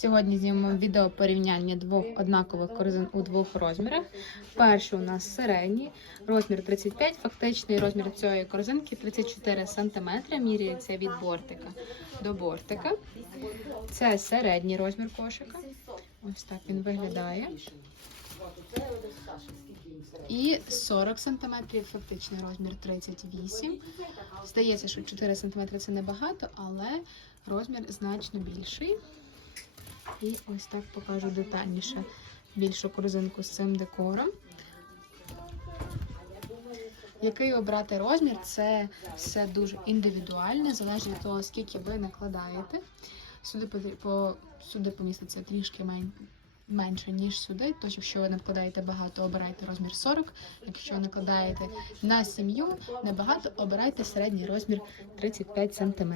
Сьогодні знімемо відео порівняння двох однакових корзин у двох розмірах. Перший у нас середній, розмір 35, фактичний розмір цієї корзинки 34 см, міряється від бортика до бортика. Це середній розмір кошика. Ось так він виглядає. І 40 см, фактичний розмір 38 Здається, що 4 см це небагато, але розмір значно більший. І ось так покажу детальніше більшу корзинку з цим декором. Який обрати розмір, це все дуже індивідуальне, залежить від того, скільки ви накладаєте. Сюди по, сюди поміститься трішки мен, менше, ніж сюди. Тож, якщо ви накладаєте багато, обирайте розмір 40. Якщо накладаєте на сім'ю небагато, обирайте середній розмір 35 см.